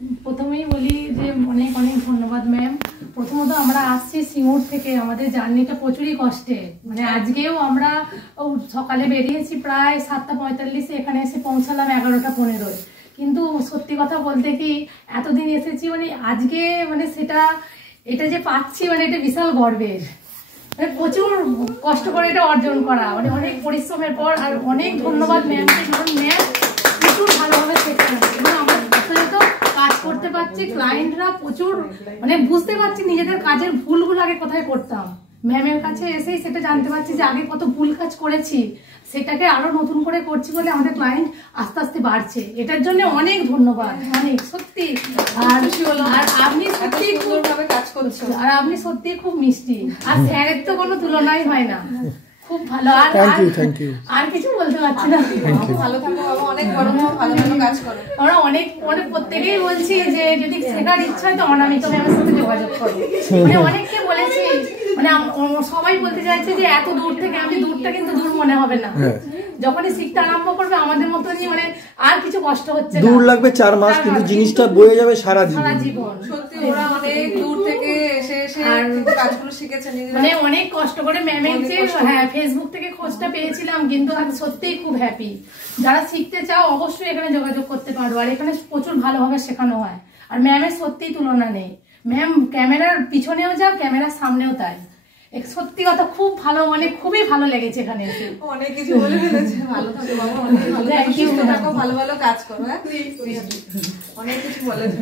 প্রথমেই বলি যে অনেক অনেক ধন্যবাদ ম্যাম। প্রথমত আমরা আসছি সিঙ্গুর থেকে, আমাদের জার্নিটা প্রচুরই কষ্টে, মানে আজকেও আমরা সকালে বেরিয়েছি প্রায় 7:45, এখানে এসে পৌঁছালাম 11:15। কিন্তু সত্যি কথা বলতে কি এতদিন এসেছি, মানে আজকে মানে সেটা এটা যে পাচ্ছি মানে এটা বিশাল গর্বের, মানে প্রচুর কষ্ট করে এটা অর্জন করা, মানে অনেক পরিশ্রমের পর। আর অনেক ধন্যবাদ ম্যামকে, কারণ ম্যাম প্রচুর ভালোভাবে শেখান এবং আমরা যথাযথ কাজ করতে পারছি। ক্লায়েন্টরা প্রচুর মানে বুঝতে পারছি নিজেদের কাজের ভুলগুলো আগে কোথায় করতাম, ম্যামের কাছে এসেই সেটা জানতে পারছি যে আগে কত ভুল কাজ করেছি, সেটাকে আরো নতুন করে করছি বলে আমাদের ক্লায়েন্ট আস্তে আস্তে বাড়ছে। এটার জন্য অনেক ধন্যবাদ, অনেক সত্যি। আর আপনি সত্যি খুব ভাবে কাজ করছেন, আর আপনি সত্যি খুব মিষ্টি, আর স্যারের তো কোনো তুলনাই হয় না, খুব ভালো। আর আর কিছু বলতে পারছি না। ভালো থাকো বাবা, অনেক বড় ভালো ভালো কাজ করো। আমরা অনেক মানে প্রত্যেকেই বলছি যে যদি শেখার ইচ্ছা হয় তো অনামিকা ম্যামের সাথে যোগাযোগ করো, মানে অনেককে বলেছি, মানে সবাই বলতে চাইছে যে এত দূর থেকে, আমি দূরটা কিন্তু দূর মনে হবে না, যখনই শিখতে আরম্ভ করবে আমাদের মতনই, মানে আর কিছু কষ্ট হচ্ছে না। দূর লাগবে 4 মাস, কিন্তু জিনিসটা বয়ে যাবে সারা জীবন। সত্যি ওরা অনেক দূর থেকে এসে কাজগুলো শিখেছে, মানে অনেক কষ্ট করে ম্যামের যে হ্যাঁ ফেসবুক থেকে খোঁজটা পেয়েছিলাম, কিন্তু আজ সত্যিই খুব হ্যাপি। যারা শিখতে চাও অবশ্যই এখানে যোগাযোগ করতে পারো, আর এখানে প্রচুর ভালোভাবে শেখানো হয়, আর ম্যামের সত্যিই তুলনা নেই। ম্যাম ক্যামেরার পিছনেও যাও, ক্যামেরার সামনেও তাই। সত্যি কথা খুব ভালো, মানে খুবই ভালো লেগেছে এখানে এসে। অনেক কিছু বলে ফেলেছে। ভালো থাকো বাবা, অনেক ভালো থাকো, ভালো ভালো কাজ করো, হ্যাঁ অনেক কিছু বলেছে।